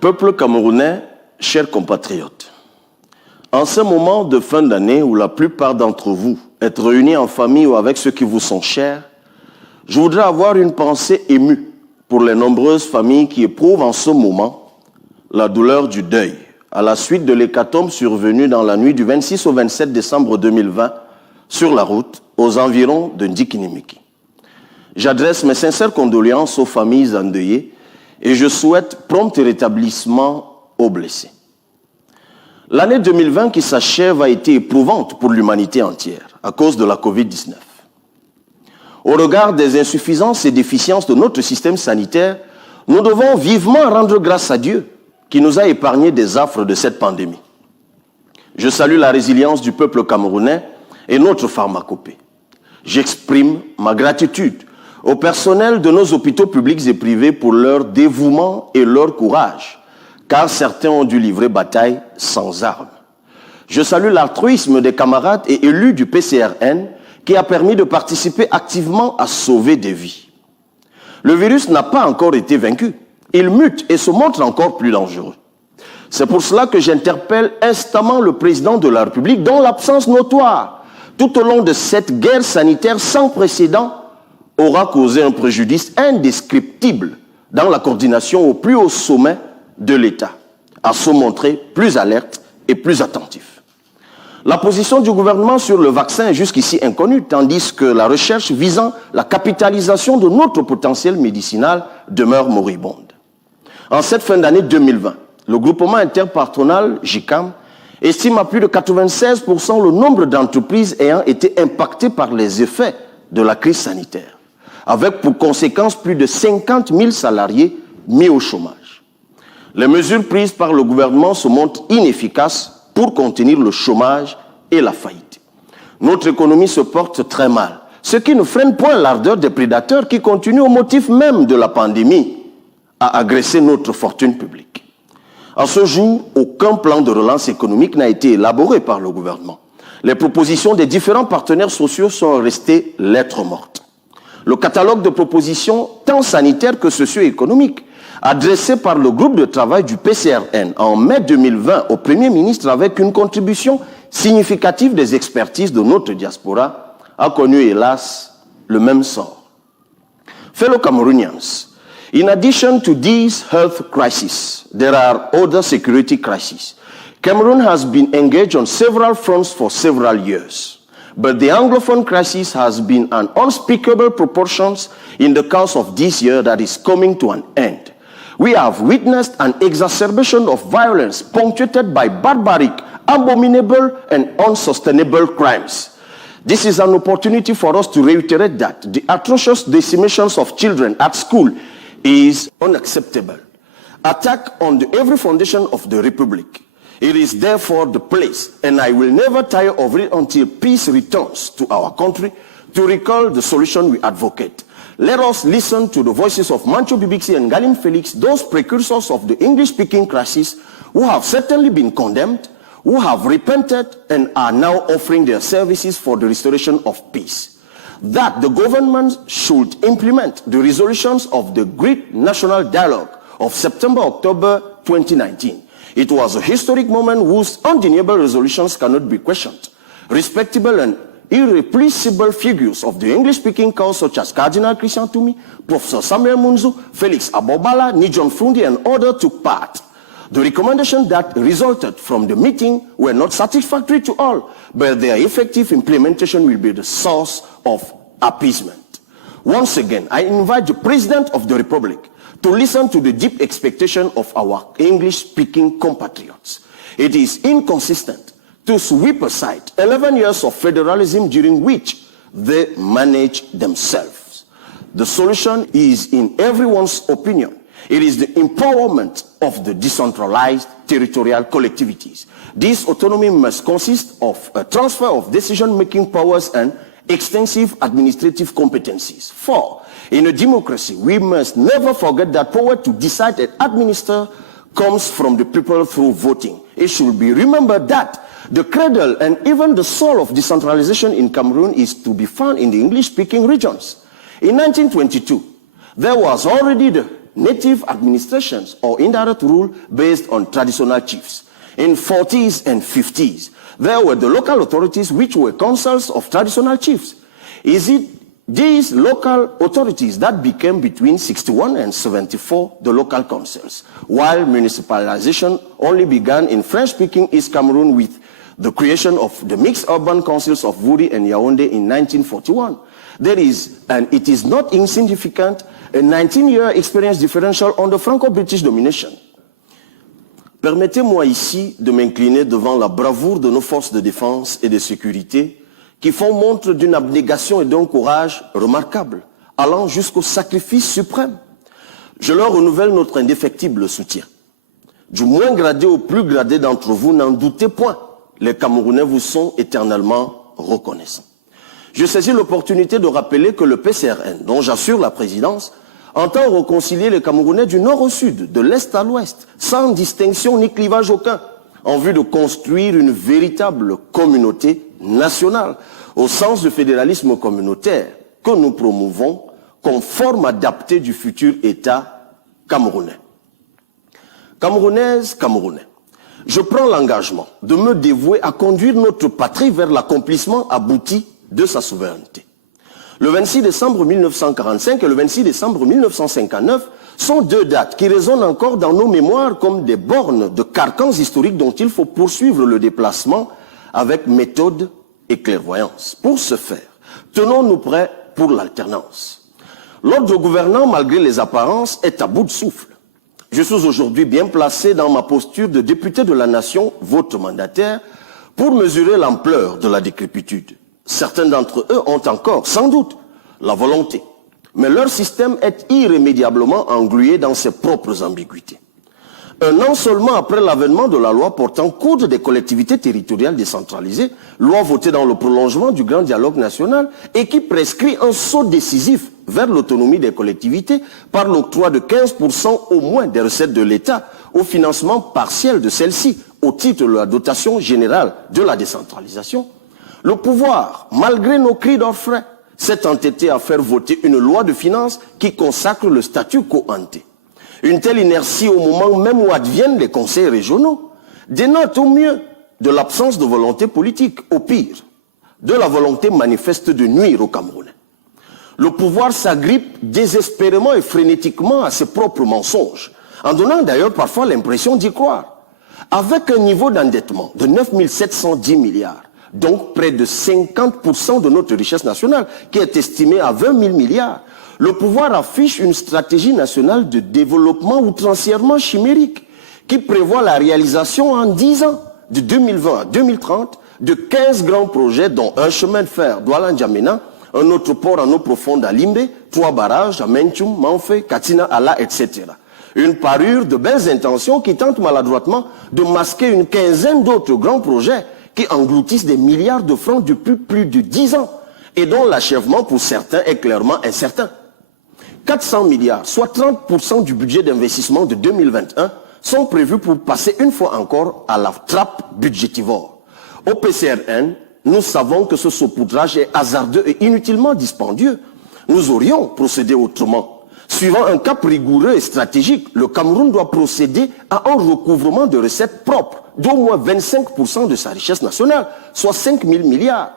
Peuple camerounais, chers compatriotes, en ce moment de fin d'année où la plupart d'entre vous êtes réunis en famille ou avec ceux qui vous sont chers, je voudrais avoir une pensée émue pour les nombreuses familles qui éprouvent en ce moment la douleur du deuil à la suite de l'hécatombe survenue dans la nuit du 26 au 27 décembre 2020 sur la route aux environs de Ndikinimiki. J'adresse mes sincères condoléances aux familles endeuillées et je souhaite prompt rétablissement aux blessés. L'année 2020 qui s'achève a été éprouvante pour l'humanité entière à cause de la Covid-19. Au regard des insuffisances et déficiences de notre système sanitaire, nous devons vivement rendre grâce à Dieu qui nous a épargné des affres de cette pandémie. Je salue la résilience du peuple camerounais et notre pharmacopée. J'exprime ma gratitude au personnel de nos hôpitaux publics et privés pour leur dévouement et leur courage, car certains ont dû livrer bataille sans armes. Je salue l'altruisme des camarades et élus du PCRN qui a permis de participer activement à sauver des vies. Le virus n'a pas encore été vaincu. Il mute et se montre encore plus dangereux. C'est pour cela que j'interpelle instamment le président de la République, dont l'absence notoire tout au long de cette guerre sanitaire sans précédent aura causé un préjudice indescriptible dans la coordination au plus haut sommet de l'État, à se montrer plus alerte et plus attentif. La position du gouvernement sur le vaccin est jusqu'ici inconnue, tandis que la recherche visant la capitalisation de notre potentiel médicinal demeure moribonde. En cette fin d'année 2020, le groupement interpatronal GICAM estime à plus de 96% le nombre d'entreprises ayant été impactées par les effets de la crise sanitaire, avec pour conséquence plus de 50 000 salariés mis au chômage. Les mesures prises par le gouvernement se montrent inefficaces pour contenir le chômage et la faillite. Notre économie se porte très mal, ce qui ne freine point l'ardeur des prédateurs qui continuent au motif même de la pandémie à agresser notre fortune publique. À ce jour, aucun plan de relance économique n'a été élaboré par le gouvernement. Les propositions des différents partenaires sociaux sont restées lettres mortes. Le catalogue de propositions, tant sanitaires que socio-économiques, adressé par le groupe de travail du PCRN en mai 2020 au Premier ministre avec une contribution significative des expertises de notre diaspora, a connu hélas le même sort. Fellow Cameroonians, in addition to these health crises, there are other security crises. Cameroon has been engaged on several fronts for several years. But the Anglophone crisis has been an unspeakable proportions in the course of this year that is coming to an end. We have witnessed an exacerbation of violence punctuated by barbaric, abominable, and unsustainable crimes. This is an opportunity for us to reiterate that the atrocious decimations of children at school is unacceptable. Attack on every foundation of the Republic. It is therefore the place, and I will never tire of it until peace returns to our country, to recall the solution we advocate. Let us listen to the voices of Mancho Bibixi and Galim Felix, those precursors of the English-speaking crisis, who have certainly been condemned, who have repented, and are now offering their services for the restoration of peace. That the government should implement the resolutions of the Great National Dialogue of September-October 2019. It was a historic moment whose undeniable resolutions cannot be questioned. Respectable and irreplaceable figures of the English-speaking cause such as Cardinal Christian Tumi, Professor Samuel Munzu, Felix Abobala, Nijon Fundi, and others took part. The recommendations that resulted from the meeting were not satisfactory to all, but their effective implementation will be the source of appeasement. Once again, I invite the President of the Republic to listen to the deep expectation of our English-speaking compatriots. It is inconsistent to sweep aside 11 years of federalism during which they manage themselves. The solution is, in everyone's opinion, it is the empowerment of the decentralized territorial collectivities. This autonomy must consist of a transfer of decision-making powers and extensive administrative competencies. 4. In a democracy, we must never forget that power to decide and administer comes from the people through voting. It should be remembered that the cradle and even the soul of decentralization in Cameroon is to be found in the English-speaking regions. In 1922, there was already the native administrations or indirect rule based on traditional chiefs. In 40s and 50s, there were the local authorities which were councils of traditional chiefs. Is it these local authorities that became between 61 and 74 the local councils, while municipalization only began in French-speaking East Cameroon with the creation of the mixed urban councils of Wouri and Yaoundé in 1941. There is, and it is not insignificant, a 19-year experience differential under Franco-British domination. Permettez-moi ici de m'incliner devant la bravoure de nos forces de défense et de sécurité qui font montre d'une abnégation et d'un courage remarquables, allant jusqu'au sacrifice suprême. Je leur renouvelle notre indéfectible soutien. Du moins gradé au plus gradé d'entre vous, n'en doutez point, les Camerounais vous sont éternellement reconnaissants. Je saisis l'opportunité de rappeler que le PCRN, dont j'assure la présidence, entend réconcilier les Camerounais du nord au sud, de l'est à l'ouest, sans distinction ni clivage aucun, en vue de construire une véritable communauté nationale, au sens du fédéralisme communautaire que nous promouvons comme forme adaptée du futur État camerounais. Camerounaises, Camerounais, je prends l'engagement de me dévouer à conduire notre patrie vers l'accomplissement abouti de sa souveraineté. Le 26 décembre 1945 et le 26 décembre 1959 sont deux dates qui résonnent encore dans nos mémoires comme des bornes de carcans historiques dont il faut poursuivre le déplacement avec méthode et clairvoyance. Pour ce faire, tenons-nous prêts pour l'alternance. L'ordre gouvernant, malgré les apparences, est à bout de souffle. Je suis aujourd'hui bien placé dans ma posture de député de la nation, votre mandataire, pour mesurer l'ampleur de la décrépitude. Certains d'entre eux ont encore, sans doute, la volonté. Mais leur système est irrémédiablement englué dans ses propres ambiguïtés. Un an seulement après l'avènement de la loi portant code des collectivités territoriales décentralisées, loi votée dans le prolongement du grand dialogue national et qui prescrit un saut décisif vers l'autonomie des collectivités par l'octroi de 15% au moins des recettes de l'État au financement partiel de celles-ci au titre de la dotation générale de la décentralisation, le pouvoir, malgré nos cris d'orfraie, s'est entêté à faire voter une loi de finances qui consacre le statut quo ante. Une telle inertie au moment même où adviennent les conseils régionaux dénote au mieux de l'absence de volonté politique, au pire, de la volonté manifeste de nuire aux Camerounais. Le pouvoir s'agrippe désespérément et frénétiquement à ses propres mensonges, en donnant d'ailleurs parfois l'impression d'y croire. Avec un niveau d'endettement de 9 710 milliards, donc près de 50% de notre richesse nationale, qui est estimée à 20 000 milliards, le pouvoir affiche une stratégie nationale de développement outrancièrement chimérique, qui prévoit la réalisation en 10 ans, de 2020 à 2030, de 15 grands projets, dont un chemin de fer Douala-N'Djamena, un autre port en eau profonde à Limbe, 3 barrages à Menchum, Manfé, Katina, Ala, etc. Une parure de belles intentions qui tentent maladroitement de masquer une quinzaine d'autres grands projets qui engloutissent des milliards de francs depuis plus de 10 ans et dont l'achèvement pour certains est clairement incertain. 400 milliards, soit 30% du budget d'investissement de 2021, sont prévus pour passer une fois encore à la trappe budgétivore. Au PCRN, nous savons que ce saupoudrage est hasardeux et inutilement dispendieux. Nous aurions procédé autrement. Suivant un cap rigoureux et stratégique, le Cameroun doit procéder à un recouvrement de recettes propres d'au moins 25% de sa richesse nationale, soit 5 000 milliards.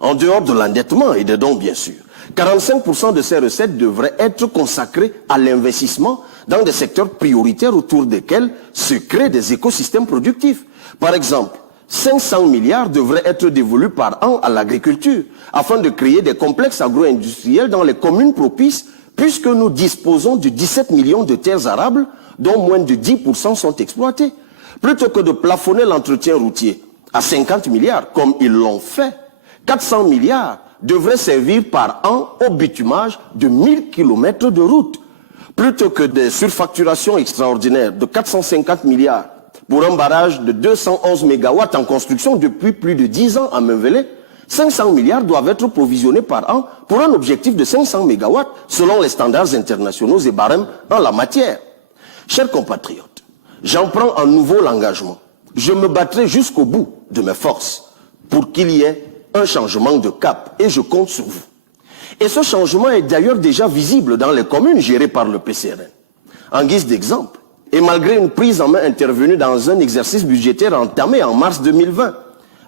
En dehors de l'endettement et des dons, bien sûr, 45% de ces recettes devraient être consacrées à l'investissement dans des secteurs prioritaires autour desquels se créent des écosystèmes productifs. Par exemple, 500 milliards devraient être dévolus par an à l'agriculture, afin de créer des complexes agro-industriels dans les communes propices, puisque nous disposons de 17 millions de terres arables, dont moins de 10% sont exploitées. Plutôt que de plafonner l'entretien routier à 50 milliards, comme ils l'ont fait, 400 milliards devraient servir par an au bitumage de 1000 km de route. Plutôt que des surfacturations extraordinaires de 450 milliards pour un barrage de 211 mégawatts en construction depuis plus de 10 ans à Menvelé, 500 milliards doivent être provisionnés par an pour un objectif de 500 mégawatts selon les standards internationaux et barèmes en la matière. Chers compatriotes, j'en prends à nouveau l'engagement. Je me battrai jusqu'au bout de mes forces pour qu'il y ait un changement de cap et je compte sur vous. Et ce changement est d'ailleurs déjà visible dans les communes gérées par le PCRN. En guise d'exemple, et malgré une prise en main intervenue dans un exercice budgétaire entamé en mars 2020,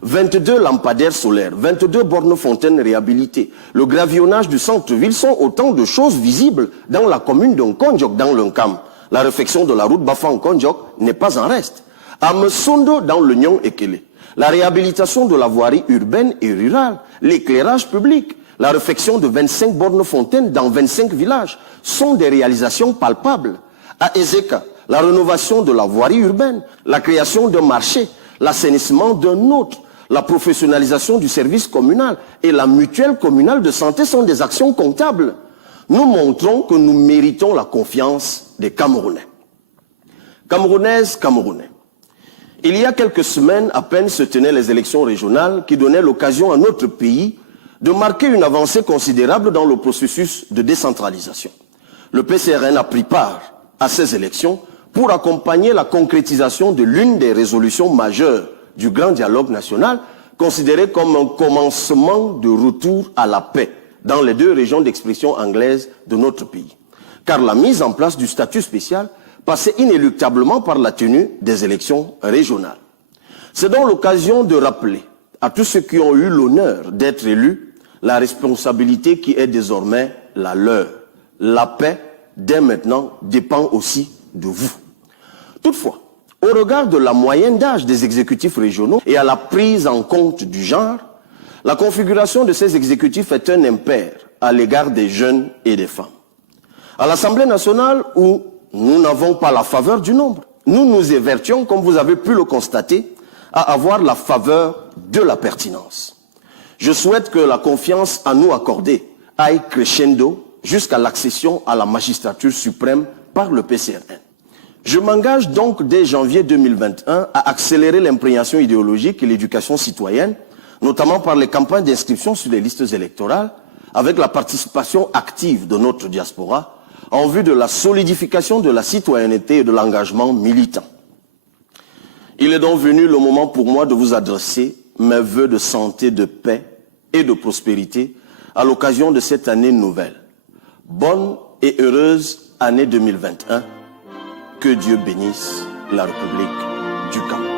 22 lampadaires solaires, 22 bornes fontaines réhabilitées, le gravillonnage du centre-ville sont autant de choses visibles dans la commune de Nkondiok, dans le Nkam. La réfection de la route Bafang-Nkondiok n'est pas en reste. À Mesondo, dans le Nyon-Ekele, la réhabilitation de la voirie urbaine et rurale, l'éclairage public, la réfection de 25 bornes fontaines dans 25 villages sont des réalisations palpables. À Ezeka, la rénovation de la voirie urbaine, la création d'un marché, l'assainissement d'un autre, la professionnalisation du service communal et la mutuelle communale de santé sont des actions comptables. Nous montrons que nous méritons la confiance des Camerounais. Camerounaises, Camerounais. Il y a quelques semaines à peine se tenaient les élections régionales qui donnaient l'occasion à notre pays de marquer une avancée considérable dans le processus de décentralisation. Le PCRN a pris part à ces élections pour accompagner la concrétisation de l'une des résolutions majeures du grand dialogue national, considéré comme un commencement de retour à la paix dans les deux régions d'expression anglaise de notre pays. Car la mise en place du statut spécial passait inéluctablement par la tenue des élections régionales. C'est donc l'occasion de rappeler à tous ceux qui ont eu l'honneur d'être élus la responsabilité qui est désormais la leur. La paix, dès maintenant, dépend aussi de vous. Toutefois, au regard de la moyenne d'âge des exécutifs régionaux et à la prise en compte du genre, la configuration de ces exécutifs est un impair à l'égard des jeunes et des femmes. À l'Assemblée nationale, où nous n'avons pas la faveur du nombre, nous nous évertions, comme vous avez pu le constater, à avoir la faveur de la pertinence. Je souhaite que la confiance à nous accordée aille crescendo jusqu'à l'accession à la magistrature suprême par le PCRN. Je m'engage donc dès janvier 2021 à accélérer l'imprégnation idéologique et l'éducation citoyenne, notamment par les campagnes d'inscription sur les listes électorales, avec la participation active de notre diaspora, en vue de la solidification de la citoyenneté et de l'engagement militant. Il est donc venu le moment pour moi de vous adresser mes vœux de santé, de paix et de prospérité à l'occasion de cette année nouvelle. Bonne et heureuse année 2021. Que Dieu bénisse la République du Cameroun.